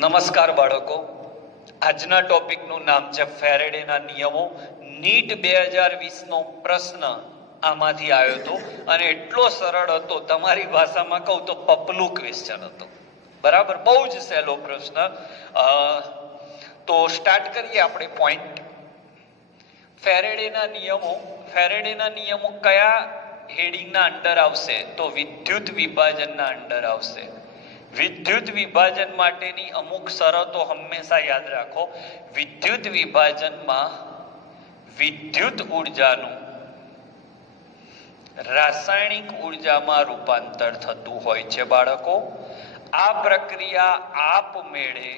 નમસ્કાર બાળકો, આજના ટોપિકનું નામ છે ફેરેડેના નિયમો. નીટ 2020નો પ્રશ્ન આમાંથી આવ્યો હતો અને એટલો સરળ હતો, તમારી ભાષામાં કહું તો પપલું ક્વેશ્ચન હતો. બરાબર, બહુ જ સહેલો પ્રશ્ન. તો સ્ટાર્ટ કરીએ આપણે પોઈન્ટ. ફેરેડેના નિયમો કયા હેડિંગના અંડર આવશે? તો વિદ્યુત વિભાજનના અંડર આવશે. વિદ્યુત વિભાજન માટેની અમુક શરતો હંમેશા યાદ રાખો. વિદ્યુત વિભાજનમાં વિદ્યુત ઉર્જાનું રાસાયણિક ઉર્જામાં રૂપાંતર થતું હોય છે બાળકો. આ પ્રક્રિયા આપમેળે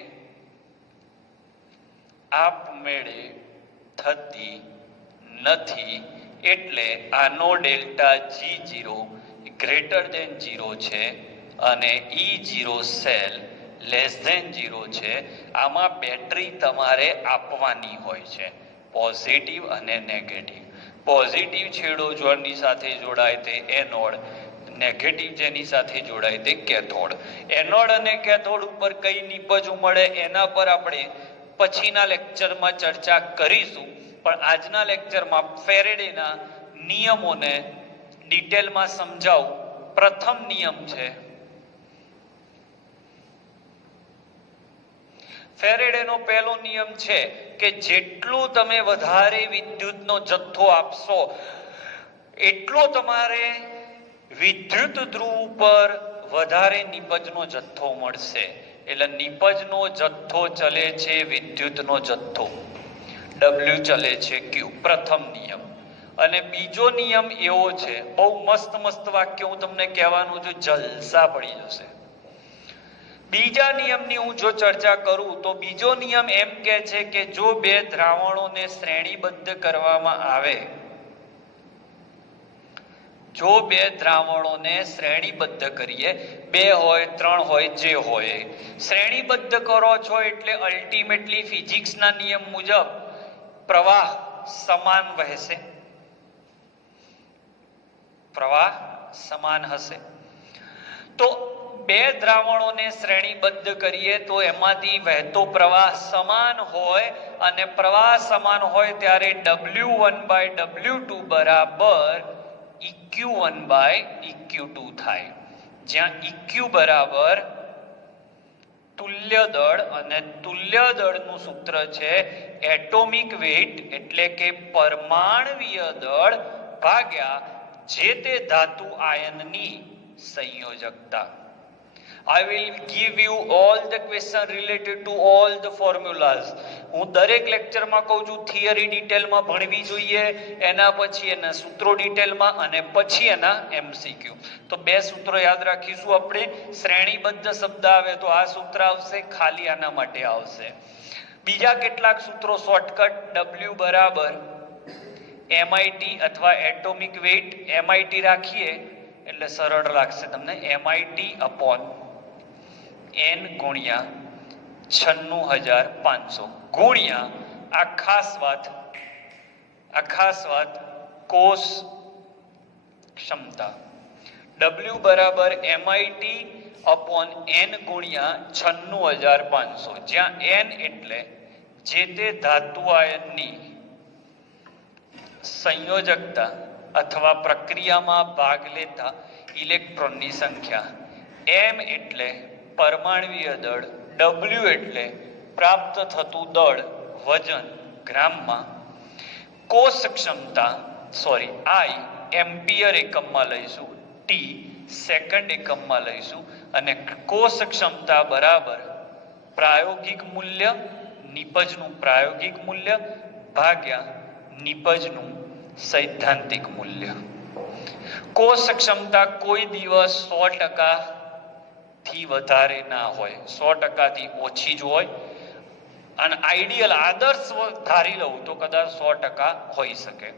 થતી નથી, એટલે આનો ડેલ્ટા G0 ગ્રેટર ધેન 0 છે અને E0 સેલ લેસ ધેન 0 છે. આમાં બેટરી તમારે આપવાની હોય છે, પોઝિટિવ અને નેગેટિવ. પોઝિટિવ છેડો જેની સાથે જોડાય તે એનોડ, નેગેટિવ જેની સાથે જોડાય તે કેથોડ. એનોડ અને કેથોડ ઉપર કઈ નિપજો મળે એના પર આપણે પછીના લેક્ચરમાં ચર્ચા કરીશું, પણ આજના લેક્ચરમાં ફેરેડેના નિયમોને ડિટેલમાં સમજાવું. પ્રથમ નિયમ છે ફેરેડેનો પહેલો નિયમ છે કે જેટલું તમે વધારે વિદ્યુતનો જથ્થો આપશો એટલો તમારે વિદ્યુત ધ્રુવ ઉપર વધારે નિપજનો જથ્થો મળશે. એટલે નિપજનો જથ્થો ચલે છે વિદ્યુતનો જથ્થો, W ચલે છે Q. પ્રથમ નિયમ. અને બીજો નિયમ એવો છે, બહુ મસ્ત વાક્ય હું તમને કહેવાનું છું, જલસા પડી જશે. બીજા નિયમની હું જો ચર્ચા કરું તો બીજો નિયમ એમ કહે છે કે જો બે દ્રાવણોને શ્રેણીબદ્ધ કરવામાં આવે, જો બે દ્રાવણોને શ્રેણીબદ્ધ કરીએ, 2 હોય 3 હોય જે હોય, શ્રેણીબદ્ધ કરો છો એટલે અલ્ટિમેટલી ફિઝિક્સના નિયમ મુજબ પ્રવાહ સમાન વહેશે, પ્રવાહ સમાન હશે. તો બે દ્રાવણોને શ્રેણીબદ્ધ કરીએ તો એમાંથી વહેતો પ્રવાહ સમાન હોય, અને પ્રવાહ સમાન હોય ત્યારે W1/W2 બરાબર EQ1/EQ2 થાય, જ્યાં EQ બરાબર તુલ્ય દળ, અને તુલ્ય દળનું સૂત્ર છે એટોમિક વેઇટ એટલે કે પરમાણવીય દળ ભાગ્યા જે તે ધાતુ આયનની સંયોજકતા. I will give you all the question related to all the formulas. હું દરેક લેક્ચરમાં કહું છું થિયરી ડિટેલમાં ભણવી જોઈએ, એના પછી એના સૂત્રો ડિટેલમાં, અને પછી એના MCQ. તો 2 સૂત્રો યાદ રાખીશું આપણે. શ્રેણીબદ્ધ શબ્દ આવે તો આ સૂત્ર આવશે, ખાલી આના માટે આવશે. બીજા કેટલાક સૂત્રો શોર્ટકટ. W બરાબર MIT અથવા એટોમિક વેઇટ, MIT રાખીએ એટલે સરળ લાગશે તમને. MIT upon N ગુણ્યા 96500 ગુણ્યા આ ખાસ વાત કોષ ક્ષમતા. W બરાબર MIT upon N ગુણ્યા 96500, જ્યાં N એટલે જે તે ધાતુ આયનની સંયોજકતા અથવા પ્રક્રિયામાં ભાગ લેતા ઇલેક્ટ્રોનની સંખ્યા, M એટલે પરમાણવીય દળ, W એટલે પ્રાપ્ત થતું દળ વજન ગ્રામમાં, કોષ ક્ષમતા I એમ્પિયર એકમમાં લઈશું, T સેકન્ડ એકમમાં લઈશું, અને કોષ ક્ષમતા બરાબર પ્રાયોગિક મૂલ્ય, નિપજનું પ્રાયોગિક મૂલ્ય ભાગ્યા નિપજનું સૈદ્ધાંતિક મૂલ્ય. કોષ ક્ષમતા કોઈ દિવસ 100% થી વધારે ના હોય, 100% થી ઓછી જ હોય, અને આઈડિયલ આદર્શ ધારી લઉં તો કદાચ 100% હોઈ શકે.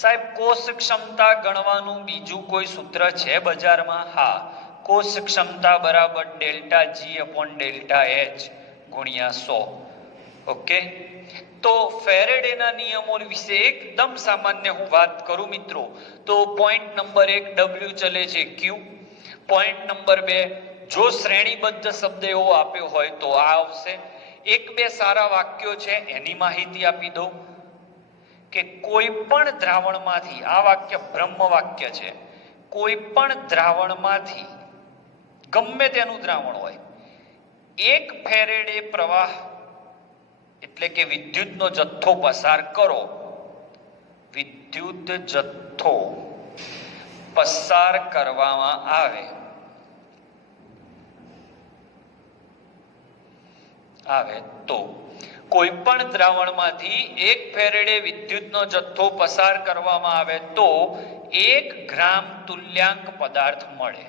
સાહેબ, કોષ ક્ષમતા ગણવાનું બીજું કોઈ સૂત્ર છે બજારમાં? હા, કોષ ક્ષમતા બરાબર delta G upon delta H ગુણ્યા 100. ઓકે, તો ફેરેડેના નિયમો વિશે એકદમ સામાન્ય હું વાત કરું મિત્રો, તો પોઈન્ટ નંબર 1 W ચલે છે Q, પોઈન્ટ નંબર 2 જો શ્રેણીબદ્ધ શબ્દ એવો આપ્યો હોય તો આ આવશે. એક બે સારા વાક્યો છે એની માહિતી આપી દઉં કે કોઈ પણ દ્રાવણમાંથી, આ વાક્ય બ્રહ્મ વાક્ય છે, કોઈ પણ દ્રાવણમાંથી ગમે તેનું દ્રાવણ હોય, 1 ફેરેડે પ્રવાહ એટલે કે વિદ્યુતનો જથ્થો પસાર કરો, વિદ્યુત જથ્થો પસાર કરવામાં આવે તો કોઈ પણ દ્રાવણમાંથી 1 ફેરેડે વિદ્યુતનો જથ્થો પસાર કરવામાં આવે તો 1 ગ્રામ તુલ્યાંક પદાર્થ મળે,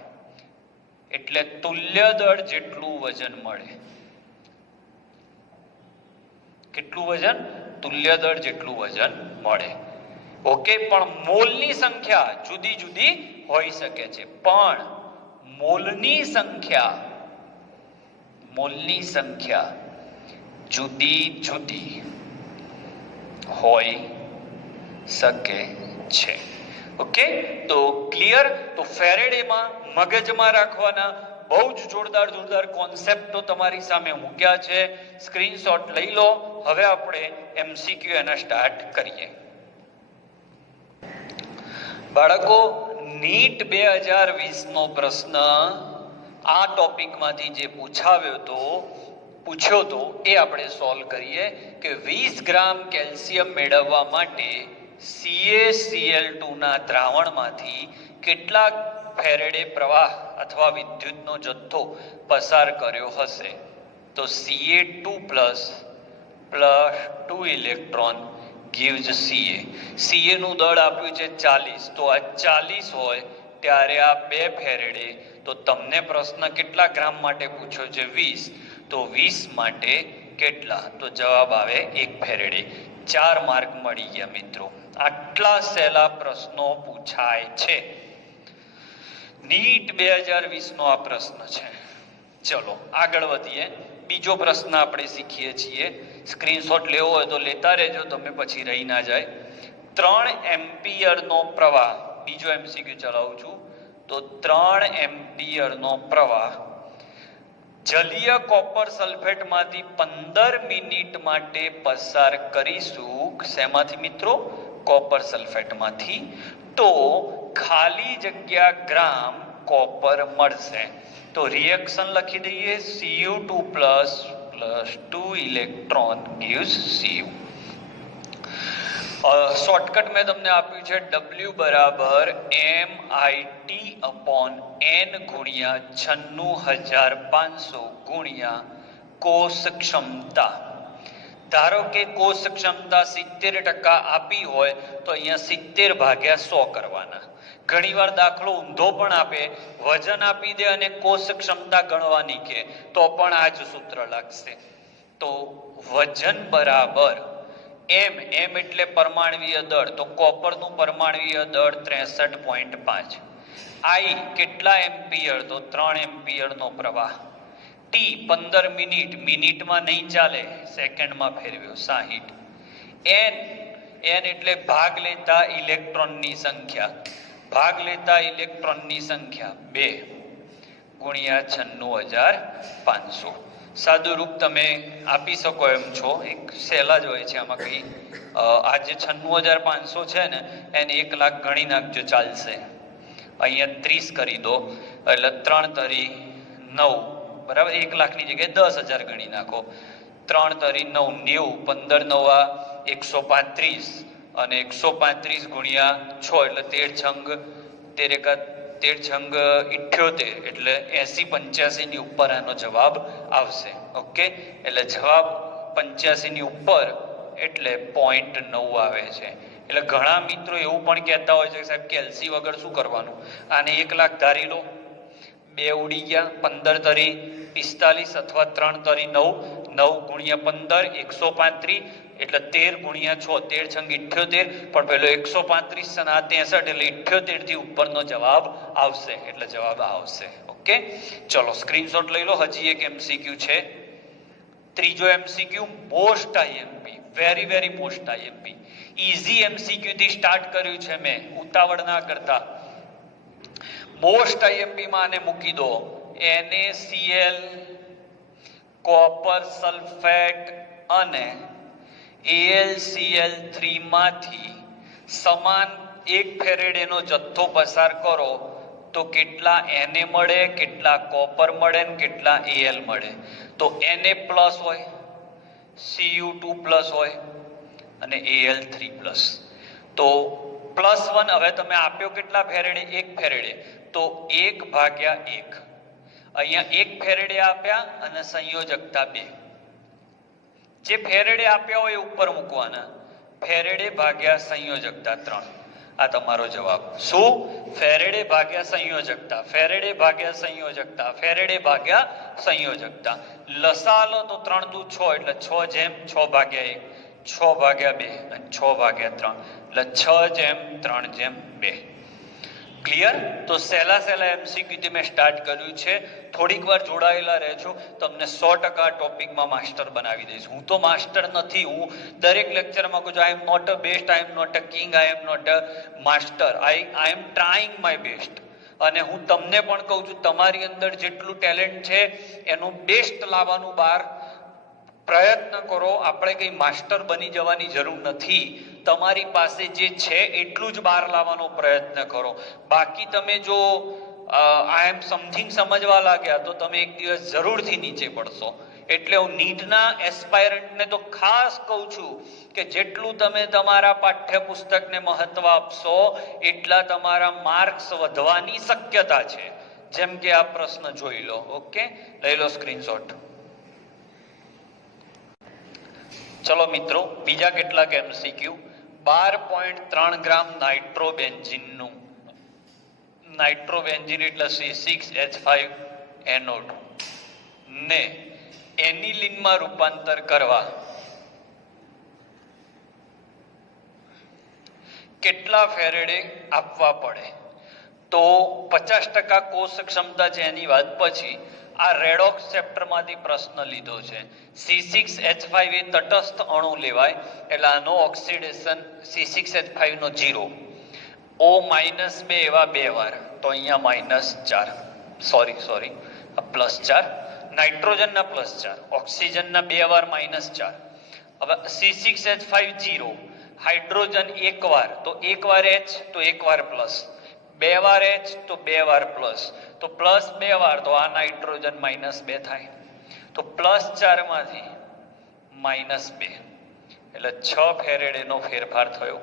એટલે તુલ્ય દળ જેટલું વજન મળે. કેટલું વજન? તુલ્ય દળ જેટલું વજન મળે. ઓકે, પણ મોલની સંખ્યા જુદી જુદી હોઈ શકે છે, પણ મોલની સંખ્યા જુદી જુદી હોઈ શકે છે. ઓકે, તો ક્લિયર? તો ફેરેડેમાં મગજમાં રાખવાના બહુ જ જોરદાર કોન્સેપ્ટો તમારી સામે મૂક્યા છે. સ્ક્રીનશોટ લઈ લો. હવે આપણે એમસીક્યુ એના સ્ટાર્ટ કરીએ. બાળકો, નીટ 2020 નો પ્રશ્ન આ ટોપિકમાંથી જે પૂછ્યો તો એ આપણે સોલ્વ કરીએ કે 20 ગ્રામ કેલ્શિયમ મેળવવા માટે CaCl2 ના દ્રાવણમાંથી કેટલા ફેરેડે પ્રવાહ અથવા વિદ્યુતનો જથ્થો પસાર કર્યો હશે. તો Ca2 plus 2 electron gives Ca નું દળ આપ્યું છે 40, તો આ 40 હોય ત્યારે આ 2 ફેરેડે. તો તમને પ્રશ્ન કેટલા ગ્રામ માટે પૂછ્યો છે? 20. તો 20 માટે કેટલા? તો જવાબ આવે 1 ફેરેડે. 4 માર્ક મળી ગયા મિત્રો. આટલા સહેલા પ્રશ્નો પૂછાય છે. નીટ 2020 નો આ પ્રશ્ન છે. ચલો આગળ વધીએ. બીજો પ્રશ્ન આપણે શીખીએ છીએ. સ્ક્રીનશોટ લેવો હોય તો લેતા રહેજો, તમે પછી રહી ના જાય. 3 એમ્પિયરનો પ્રવાહ, બીજો એમસીક્યુ ચલાવું છું. તો 3 એમ્પિયરનો પ્રવાહ જલીય કોપર સલ્ફેટમાંથી 15 મિનિટ માટે પસાર કરીશું. શેમાંથી મિત્રો? કોપર સલ્ફેટમાંથી. તો ખાલી જગ્યા ગ્રામ કોપર મળશે. તો રિએક્શન લખી દઈએ. Cu2 plus 2 electron gives Cu. Shortcut મેં તમને આપ્યું છે W બરાબર MIT/N ગુણ્યા 96500 ગુણ્યા કોષ ક્ષમતા. ધારો કે કોષ ક્ષમતા 70% આપી હોય તો અહીંયા 70 ભાગ્યા 100 કરવાના. ઘણીવાર દાખલો ઊંધો પણ આપે, વજન આપી દે અને કોષ ક્ષમતા ગણવાની કે તો પણ આ જ સૂત્ર લાગશે. તો વજન બરાબર M એટલે પરમાણ્વીય દળ, તો કોપરનું પરમાણ્વીય દળ 63.5. I કેટલા એમ્પિયર? તો 3 એમ્પિયરનો પ્રવાહ. T 15 મિનિટ, મિનિટમાં નહીં ચાલે, સેકન્ડમાં ફેરવ્યો 60. N એટલે ભાગ લેતા ઇલેક્ટ્રોનની સંખ્યા 2 ગુણ્યા 96500. સાદું રૂપ તમે આપી શકો એમ છો, એક સહેલા જ હોય છે આમાં કંઈ. આ જે 96500 છે ને એને 1 લાખ ગણી નાખજો, ચાલશે. અહીંયા 30 કરી દો એટલે 3 તરી 9, બરાબર. 1 લાખની જગ્યાએ 10,000 ગણી નાખો. 3 તરી 9, 90, 15 નવા 135 અને 135 ગુણ્યા 6 એટલે 13 એટલે 80-85 ની ઉપર આનો જવાબ આવશે. ઓકે, એટલે જવાબ 85 ની ઉપર એટલે 0.9 આવે છે. એટલે ઘણા મિત્રો એવું પણ કહેતા હોય છે કે સાહેબ કેલ્સી વગર શું કરવાનું? આને 1 લાખ ધારી લો, 2 ઉડી ગયા, 15 તરી 45 અથવા 3 તરી 9, 9 ગુણ્યા 15 135 એટલે 13 ગુણ્યા 6 13×78, પણ પેલો 135 અને આ 63 એટલે 78 થી ઉપરનો જવાબ આવશે. એટલે જવાબ આવશે. ઓકે, ચલો સ્ક્રીનશોટ લઈ લો. હજી એક એમસીક્યુ છે. ત્રીજો MCQ most IMP, very most IMP. Easy MCQ થી સ્ટાર્ટ કર્યું છે મેં, ઉતાવળ ના કરતા. મોસ્ટ આઈએમપી માં આને મૂકી દો. NaCl, કોપર સલ્ફેટ અને AlCl3 માંથી સમાન 1 ફેરેડેનો જથ્થો પસાર કરો તો કેટલા Na મળે, કેટલા કોપર મળે ને કેટલા Al મળે? તો Na પ્લસ હોય, Cu2 પ્લસ હોય અને Al3 પ્લસ. તો +1 હવે તમે આપ્યો કેટલા ફેરેડે? 1 ફેરેડે. તો 1/1. અહીંયા 1 ફેરેડે આપ્યા અને સંયોજકતા 2. જે ફેરેડે આપ્યા હોય એ ઉપર મૂકવાના. ફેરેડે ભાગ્યા સંયોજકતા 3. આ તમારો જવાબ. શું? ફેરેડે ભાગ્યા સંયોજકતા, ફેરેડે ભાગ્યા સંયોજકતા, ફેરેડે ભાગ્યા સંયોજકતા. લસા લો તો 3 દુ 6 એટલે 6/1, 6/2 અને 6/3 એટલે 6/3/2. ક્લિયર? તો સહેલા MCQ થી મેં સ્ટાર્ટ કર્યું છે. થોડીક વાર જોડાયેલા રહેજો, તમને 100% ટોપિકમાં માસ્ટર બનાવી દઈશ. હું તો માસ્ટર નથી, હું દરેક લેક્ચરમાં કહું છું I am not a best, I am not a king, I am not a master, I am trying my best. અને હું તમને પણ કહું છું તમારી અંદર જેટલું ટેલેન્ટ છે એનું બેસ્ટ લાવવાનું બહાર પ્રયત્ન કરો. આપણે કંઈ માસ્ટર બની જવાની જરૂર નથી. તમારી પાસે જે છે એટલું જ બહાર લાવવાનો પ્રયત્ન કરો. બાકી તમે જો આઈ એમ સમથિંગ સમજવા લાગ્યા તો તમે એક દિવસ જરૂરથી નીચે પડશો. એટલે હું નીટના એસ્પાયરન્ટને તો ખાસ કહું છું કે જેટલું તમે તમારા પાઠ્યપુસ્તકને મહત્વ આપશો એટલા તમારા માર્ક્સ વધવાની શક્યતા છે. જેમ કે આ પ્રશ્ન જોઈ લો. ઓકે, લઈ લો સ્ક્રીનશોટ. ચલો મિત્રો, બીજા કેટલાક MCQ. 12.3 ગ્રામ નાઇટ્રોબેન્ઝીનનું, નાઇટ્રોબેન્ઝીન એટલે C6H5NO2 ને એનિલિનમાં રૂપાંતર કરવા કેટલા ફેરેડે આપવા પડે? તો 50% કોષ ક્ષમતા છે એની વાત પછી આ રેડોક્સ ચેપ્ટરમાંથી પ્રશ્ન લીધો છે. C6H5 એ તટસ્થ અણુ લેવાય એટલે આનો ઓક્સિડેશન C6H5 નો 0, O -2 એવા 2 વાર, તો અહીંયા -4, સોરી +4, નાઇટ્રોજનના +4, ઓક્સિજનના 2 વાર -4. હવે C6H5 0, હાઇડ્રોજન 1 વાર, તો 1 વાર H તો 1 વાર પ્લસ, 2 વાર H તો 2 વાર પ્લસ, તો +2 વાર, તો આ નાઇટ્રોજન -2 થાય. તો +4 માંથી -2 એટલે 6 ફેરેડેનો ફેરફાર થયો.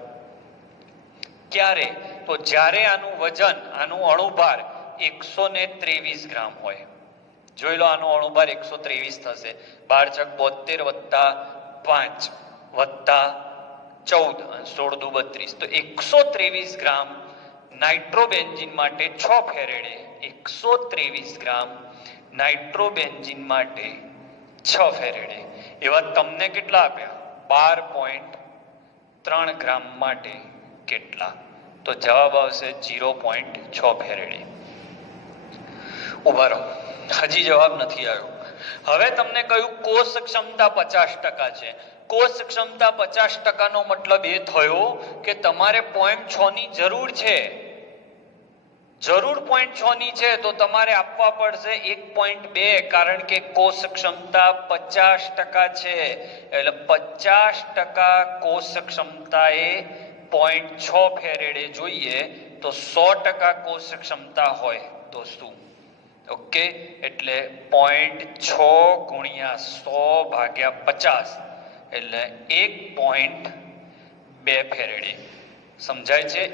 ક્યારે? તો જ્યારે આનું વજન, આનું અણુભાર 123 ગ્રામ હોય. જોઈ લો, આનો અણુભાર 123 થશે. 12 × 72 + 5 + 14 16 × 32, તો 123 ગ્રામ નાઇટ્રોબેન્ઝીન માટે 6 ફેરેડે. 123 ગ્રામ નાઇટ્રોબેન્ઝીન માટે 6 ફેરેડે. એવા તમને કેટલા આપ્યા? 12.3 ગ્રામ માટે કેટલા? તો જવાબ આવશે 0.6 ફેરેડે. ઉભા રહો, હજી જવાબ નથી આવ્યો. હવે તમને કહ્યું કોષ ક્ષમતા 50% છે. કોષ ક્ષમતા 50% નો મતલબ એ થયો કે તમારે 0.6 ની જરૂર છે. જરૂર 0.6 ની છે તો તમારે આપવા પડશે 1.2, કારણ કે કોષ ક્ષમતા 50% છે. એટલે 50% કોષ ક્ષમતા એ 0.6 ફેરેડે જોઈએ. તો 100% કોષ ક્ષમતા હોય તો શું? ઓકે, એટલે 0.6 × 100/50 એટલે 1.2 ફેરેડે. સમજાય છે?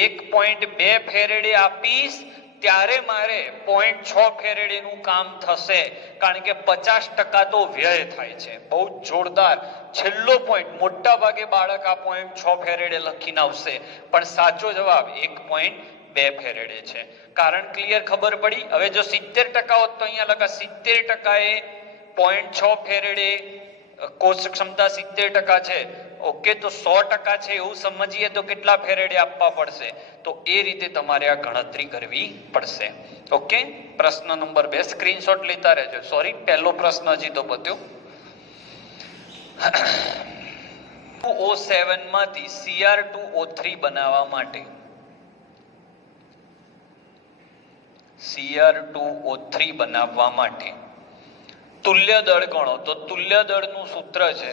1.2 ફેરેડે આપીશ ત્યારે મારે 0.6 ફેરેડેનું કામ થશે, કારણ કે 50% તો વ્યય થાય છે. બહુ જોરદાર છેલ્લો પોઈન્ટ. મોટા ભાગે બાળક આ 0.6 ફેરેડે લખીને આવશે, પણ સાચો જવાબ 1.2 ફેરેડે છે. કારણ ક્લિયર? ખબર પડી? હવે જો 70% હોત તો અહીંયા લખા 70% એ 0.6 ફેરેડે, કોષ ક્ષમતા 70% છે. ઓકે, તો 100% છે એવું સમજીએ તો કેટલા ફેરેડે આપવા પડશે? તો એ રીતે તમારે આ ગણતરી કરવી પડશે. ઓકે, પ્રશ્ન નંબર 2 સ્ક્રીનશોટ લેતા રહેજો. સોરી, પહેલો પ્રશ્ન હજી તો પત્યો. O7 માંથી Cr2O3 બનાવવા માટે Cr2O3 બનાવવા માટે તુલ્ય દળ ગણો તો તુલ્ય દળનું સૂત્ર છે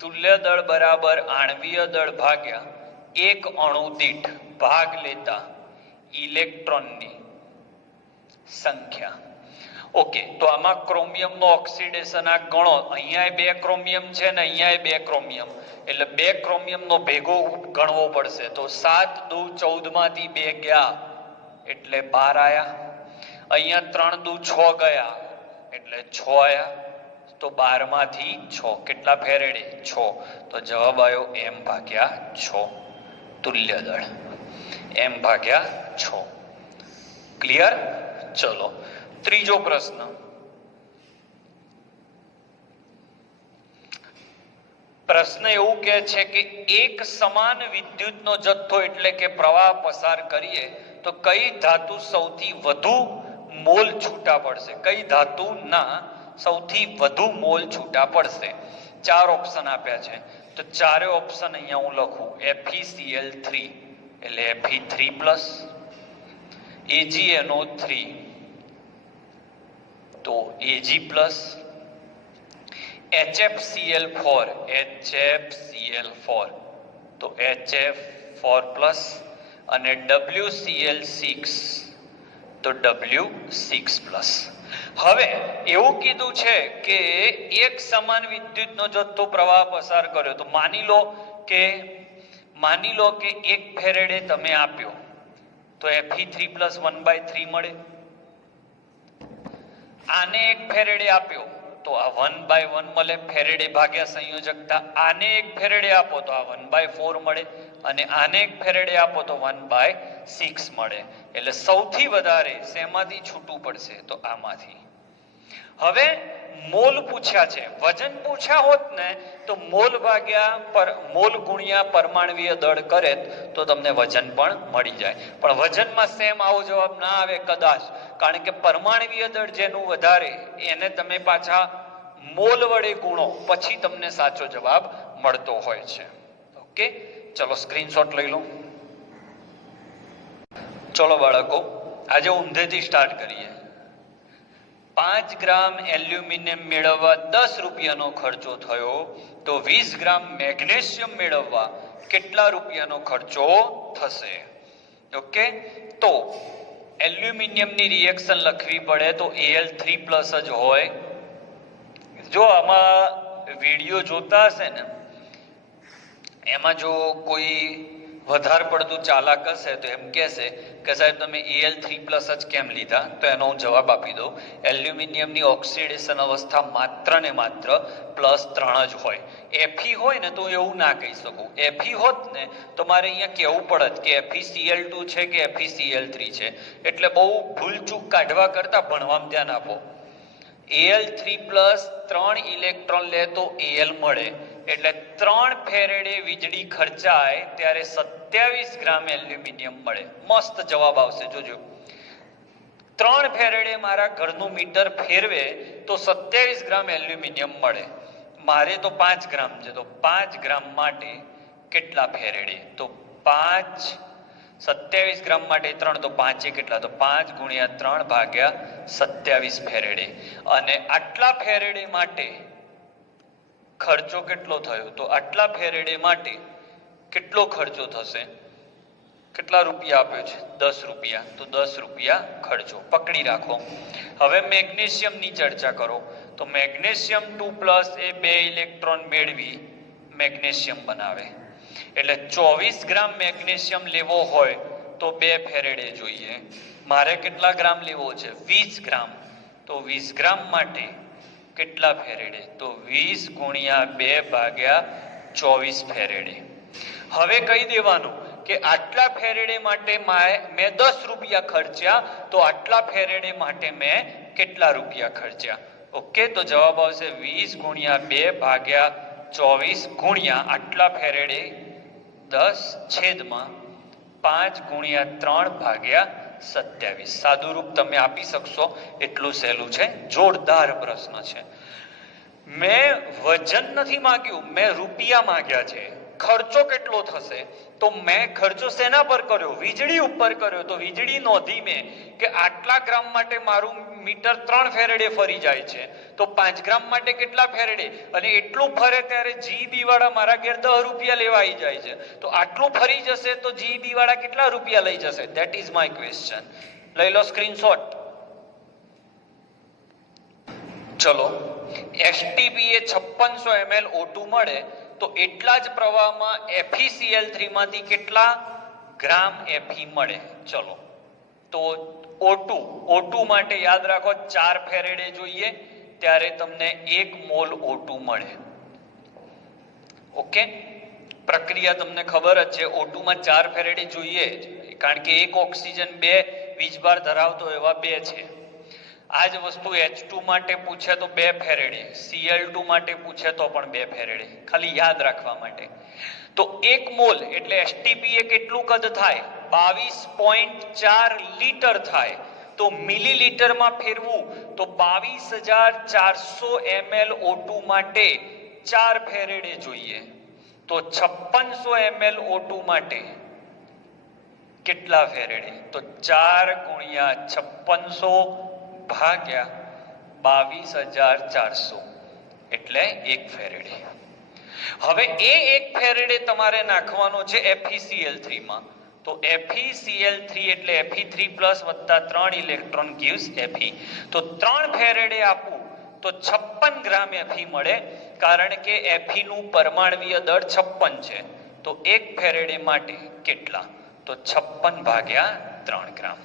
તુલ્ય દળ બરાબર આણ્વીય દળ ભાગ્યા એક અણુ દીઠ ભાગ લેતા ઇલેક્ટ્રોનની સંખ્યા. ઓકે, તો આમાં ક્રોમિયમનો ઓક્સિડેશન આ ગણો, અહીંયા 2 ક્રોમિયમ છે ને અહીંયા 2 ક્રોમિયમ, એટલે 2 ક્રોમિયમનો ભેગો ગણવો પડશે. તો 7 દુ 14 માંથી 2 ગયા એટલે 12 આયા. અહીંયા 3 દુ 6 ગયા એટલે 6 આયા. તો 12 માંથી 6 કેટલા ફેરેડે? 6. તો જવાબ આવ્યો m/6 તુલ્ય દળ, m/6. ક્લિયર? ચલો ત્રીજો પ્રશ્ન. પ્રશ્ન એવું કહે છે કે એક સમાન વિદ્યુતનો જથ્થો એટલે કે પ્રવાહ પસાર કરીએ તો કઈ ધાતુ સૌથી વધુ મોલ છૂટા પડશે? કઈ ધાતુના સૌથી વધુ મોલ છૂટા પડશે? 4 ઓપ્શન આપ્યા છે, તો ચારે ઓપ્શન અહીંયા હું લખું. FeCl3 એટલે Fe3+, AgNO3 તો Ag+, HFCl4 તો HF4+, અને WCl6 તો W6+. હવે એવું કીધું છે કે એક સમાન વિદ્યુતનો જથ્થો પ્રવાહ પસાર કર્યો, તો માની લો કે 1 ફેરેડે તમે આપ્યો તો Fe3+ 1/3 મળે. આને 1 ફેરેડે આપ્યો તો આ 1/1 મળે, ફેરેડે ભાગ્યા સંયોજકતા. આને 1 ફેરેડે આપો તો આ 1/4 મળે, અને આને 1 ફેરેડે આપો તો 1/6 મળે. એટલે સૌથી વધારે શેમાંથી છૂટું પડશે? તો આમાંથી. હવે મોલ પૂછ્યા છે, વજન પૂછ્યા હોત ને તો મોલ ભાગ્યા મોલ ગુણ્યા પરમાણ્વીય દળ કરે તો તમને વજન પણ મળી જાય, પણ વજનમાં સેમ આવો જવાબ ના આવે કદાચ, કારણ કે પરમાણ્વીય દળ જેનું વધારે એને તમે પાછા મોલ વડે ગુણો પછી તમને સાચો જવાબ મળતો હોય છે. ઓકે, ચલો સ્ક્રીનશોટ લઈ લો. ચલો બાળકો, આજે ઊંધેથી સ્ટાર્ટ કરીએ. 5 ગ્રામ એલ્યુમિનિયમ મેળવવા 10 રૂપિયાનો ખર્ચો થયો, તો 20 ગ્રામ મેગ્નેશિયમ મેળવવા કેટલા રૂપિયાનો ખર્ચો થશે? ઓકે, તો એલ્યુમિનિયમની રિએક્શન લખવી પડે તો Al3+ જ હોય. જો આમાં વિડીયો જોતા હશે ને એમાં જો કોઈ વધારે પડતું ચાલાક હશે તો એમ કહેશે કે સાહેબ તમે Al3+ જ કેમ લીધા? તો એનો હું જવાબ આપી દઉં. એલ્યુમિનિયમની ઓક્સિડેશન અવસ્થા માત્ર ને માત્ર +3 જ હોય. Fe હોય ને તો એવું ના કહી શકું. Fe હોત ને તો મારે અહીંયા કહેવું પડત કે FeCl2 છે કે FeCl3 છે. એટલે બહુ ભૂલચૂક કાઢવા કરતા ભણવામાં ધ્યાન આપો. Al3+ 3 ઇલેક્ટ્રોન લે તો Al મળે, એટલે 3 ફેરેડે વીજળી ખર્ચાય ત્યારે 27 ગ્રામ એલ્યુમિનિયમ મળે. મસ્ત જવાબ આવશે, જોજો. 3 ફેરેડે મારા ઘરનું મીટર ફેરવે તો 27 ગ્રામ એલ્યુમિનિયમ મળે. મારે તો 5 ગ્રામ છે, તો 5 ગ્રામ માટે કેટલા ફેરેડે? તો 5 27 ગ્રામ માટે 3 તો 5 કેટલા? તો 5 ગુણ્યા 3 ભાગ્યા 27 ફેરેડે. અને આટલા ફેરેડે માટે ખર્ચો કેટલો થયો? તો આટલા ફેરેડે માટે કેટલો ખર્ચો થશે? કેટલા રૂપિયા આપ્યો છે? 10 રૂપિયા. તો 10 રૂપિયા ખર્ચો પકડી રાખો. હવે મેગ્નેશિયમની ચર્ચા કરો. તો મેગ્નેશિયમ 2+ એ 2 ઇલેક્ટ્રોન મેળવી મેગ્નેશિયમ બનાવે, એટલે 24 ગ્રામ મેગ્નેશિયમ લેવો હોય તો 2 ફેરેડે જોઈએ. મારે કેટલા ગ્રામ લેવો છે? 20 ગ્રામ. તો 20 ગ્રામ માટે કેટલા ફેરેડે? તો 20 ગુણ્યા 2 ભાગ્યા 24 ફેરેડે. હવે કહી દેવાનું કે આટલા ફેરેડે માટે મેં 10 રૂપિયા ખર્ચ્યા, તો આટલા ફેરેડે માટે મેં કેટલા રૂપિયા ખર્ચ્યા? ઓકે, તો જવાબ આવશે 20 ગુણ્યા 2 ભાગ્યા 24 ગુણ્યા આટલા ફેરેડે 10/5 ગુણ્યા 3 ભાગ્યા 27. સાદું રૂપ તમે આપી શકશો એટલું સહેલું છે. જોરદાર પ્રશ્ન છે. મેં વજન નથી માંગ્યું, મેં રૂપિયા માંગ્યા છે. ખર્ચો કેટલો થશે? તો મેં ખર્ચો શેના પર કર્યો? વીજળી ઉપર કર્યો. તો વીજળી નોંધી મેં કે આટલા ગ્રામ માટે મારું મીટર 3 ફેરેડે ફરી જાય છે, તો 5 ગ્રામ માટે કેટલા ફેરેડે? અને એટલું ફરે ત્યારે જીઈબી વાળા મારા ઘેર 10 રૂપિયા લેવા આવી જાય છે. તો આટલું ફરી જશે તો જીઈબી વાળા કેટલા રૂપિયા લઈ જશે? That is my question. લઈ લો સ્ક્રીનશોટ. ચલો, એસટીપી એ 5600 ml O2 મળે તો એટલા જ પ્રવાહમાં FeCl3 માંથી કેટલા ગ્રામ Fe મળે? ચલો, તો O2 માટે યાદ રાખો 4 ફેરેડે જોઈએ ત્યારે તમને 1 મોલ O2 મળે. ઓકે, પ્રક્રિયા તમને ખબર જ છે. O2 માં 4 ફેરેડે જોઈએ જ, કારણ કે એક ઓક્સિજન 2 વીજભાર ધરાવતો એવા 2 છે. આ જ વસ્તુ H2 માટે પૂછે તો 2 ફેરેડે, Cl2 માટે પૂછે તો પણ 2 ફેરેડે, ખાલી યાદ રાખવા માટે. તો 1 મોલ એટલે એસટીપી એ કેટલું કદ થાય? 22.4 લીટર થાય. તો મિલીલીટરમાં ફેરવું તો 22,400 ml O2 માટે 4 ફેરેડે જોઈએ. તો 5600 ml O2 માટે કેટલા ફેરેડે? તો 4 ગુણ્યા 5600 ભાગ્યા 22,400 એટલે 1 ફેરેડે. હવે એ 1 ફેરેડે તમારે નાખવાનો છે FeCl3 માં. તો FeCl3 એટલે Fe3+ વત્તા 3 ઇલેક્ટ્રોન gives Fe. તો 3 ફેરેડે આપું તો 56 ગ્રામ Fe મળે, કારણ કે Fe નું પરમાણ્વીય દળ 56 છે. તો 1 ફેરેડે માટે કેટલા? તો 56 ભાગ્યા 3 ગ્રામ.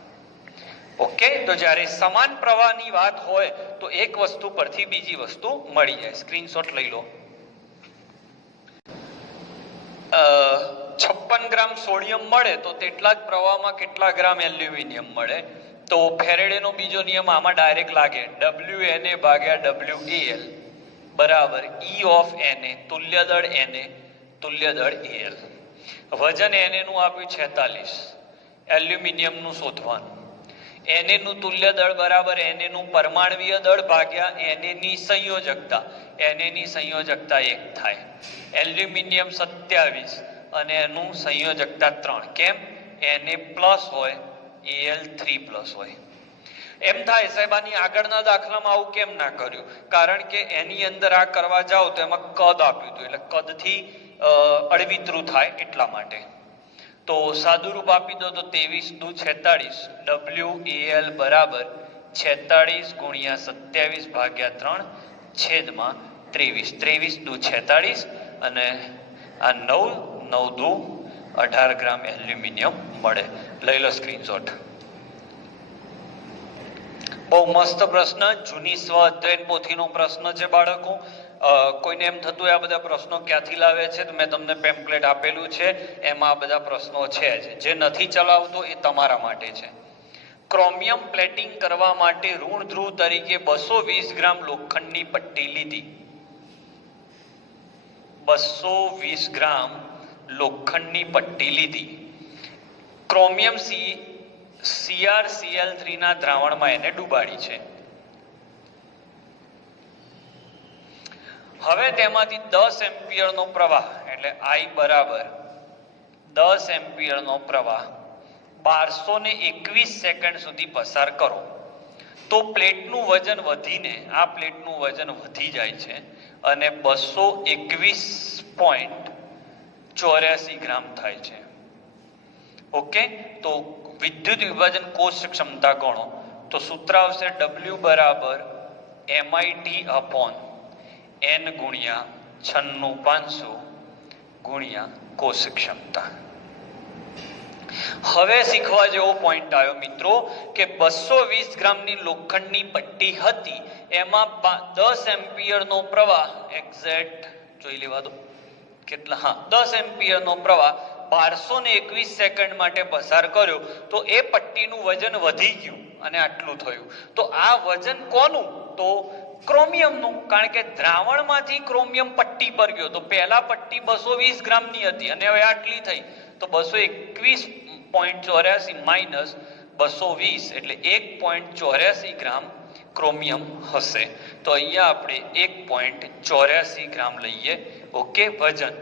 ઓકે, તો જ્યારે સમાન પ્રવાહની વાત હોય તો એક વસ્તુ પરથી બીજી વસ્તુ મળી જાય. સ્ક્રીનશોટ લઈ લો. 56 ગ્રામ સોડિયમ મળે તો તેટલા જ પ્રવાહમાં કેટલા ગ્રામ એલ્યુમિનિયમ મળે? તો ફેરેડેનો બીજો નિયમ આમાં ડાયરેક્ટ લાગે. WNA ભાગ્યા WAL બરાબર E of Na, તુલ્ય દળ Na તુલ્ય દળ Al. વજન Na નું આપ્યું 46, એલ્યુમિનિયમ નું શોધવાનું. Na નું તુલ્ય દળ બરાબર Na નું પરમાણ્વીય દળ ભાગ્યા Na ની સંયોજકતા. Na ની સંયોજકતા 1 થાય. એલ્યુમિનિયમ 27 અને એનું સંયોજકતા 3. કેમ? Na પ્લસ હોય, Al 3+ હોય. એમ થાય સાહેબાની આગળના દાખલામાં આવું કેમ ના કર્યું? કારણ કે એની અંદર આ કરવા જાવ તો એમાં કદ આપ્યું હતું, એટલે કદથી અળવિતરું થાય એટલા માટે. તો સાદુરૂપ આપી દો તો 23 દુ 46, WAL બરાબર 46 ગુણ્યા 27 ભાગ્યા 3 છેદમાં 23. 23 દુ 46 અને આ 9 દુ 18 ગ્રામ એલ્યુમિનિયમ મળે. લઈ લો સ્ક્રીનશોટ. બહુ મસ્ત પ્રશ્ન, જૂની સ્વ અધ્યયન પોથીનો પ્રશ્ન છે બાળકો. કોઈને એમ થતું આ બધા પ્રશ્નો ક્યાંથી લાવે છે, તો મેં તમને પેમ્પલેટ આપેલું છે, એમાં આ બધા પ્રશ્નો છે જ. જે નથી ચલાવતો એ તમારા માટે છે. ક્રોમિયમ પ્લેટિંગ કરવા માટે ઋણ ધ્રુવ તરીકે 220 ગ્રામ લોખંડની પટ્ટી લીધી. 220 ગ્રામ લોખંડની પટ્ટી લીધી. ક્રોમિયમ CrCl3 ના દ્રાવણમાં એને ડૂબાડી છે. હવે તેમાંથી 10 એમ્પિયરનો પ્રવાહ એટલે I બરાબર 10 એમ્પિયરનો પ્રવાહ 1221 સેકન્ડ સુધી પસાર કરો તો પ્લેટનું વજન વધીને આ પ્લેટનું વજન વધી જાય છે અને 221.84 ગ્રામ થાય છે. ઓકે, તો વિદ્યુત વિભાજન કોષ ક્ષમતા ગણો તો સૂત્ર આવશે W બરાબર MIT/N ગુણ્યા 96500 ગુણ્યા કોષ ક્ષમતા. હવે શીખવા જેવો પોઈન્ટ આવ્યો મિત્રો કે 220 ગ્રામની લોખંડની પટ્ટી હતી, એમાં 10 એમ્પિયરનો પ્રવાહ એક્ઝેક્ટ જોઈ લેવા દો કેટલા, 10 એમ્પિયરનો પ્રવાહ 1221 સેકન્ડ માટે પસાર કર્યો તો એ પટ્ટીનું વજન વધી ગયું અને આટલું થયું. તો આ વજન કોનું? તો ક્રોમિયમનું, કારણ કે દ્રાવણમાંથી ક્રોમિયમ પટ્ટી પર ગયો. તો પહેલા પટ્ટી 220 ગ્રામની હતી અને હવે આટલી થઈ, તો 221.84 માઇનસ 220 એટલે 1.84 ગ્રામ ક્રોમિયમ હશે. તો અહીંયા આપણે 1.84 ગ્રામ લઈએ. ઓકે, વજન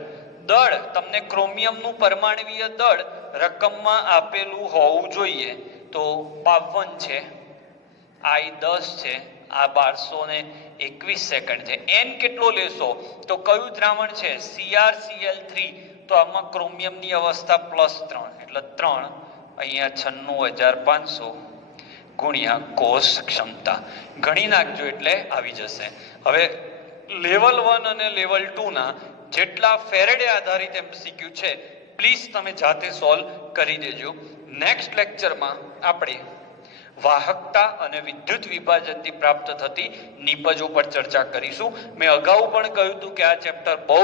દળ તમને ક્રોમિયમનું પરમાણવીય દળ રકમમાં આપેલું હોવું જોઈએ. તો 52 છે, I 10 છે, આ 1221 સેકન્ડ છે. n કેટલો લેશો તો કયું દ્રાવણ છે CrCl3, તો આમાં ક્રોમિયમની અવસ્થા +3 એટલે 3 અહીંયા 96500 ગુણ્યા કોષ ક્ષમતા ગણી નાખજો એટલે આવી જશે. હવે લેવલ 1 અને લેવલ 2 ના જેટલા ફેરેડે આધારિત MCQ છે પ્લીઝ તમે જાતે સોલ્વ કરી દેજો. નેક્સ્ટ લેક્ચરમાં આપણે વાહકતા અને વિદ્યુત વિભાજનથી પ્રાપ્ત થતી નિપજો પર ચર્ચા કરીશું. મેં અગાઉ પણ કહ્યું હતું કે આ ચેપ્ટર બહુ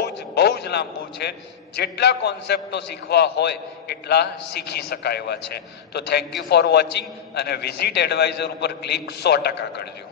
જ લાંબુ છે. જેટલા કોન્સેપ્ટો શીખવા હોય એટલા શીખી શકાય એવા છે. તો થેન્ક યુ ફોર વોચિંગ અને વિઝિટ એડવાઇઝર ઉપર ક્લિક 100% કરજો.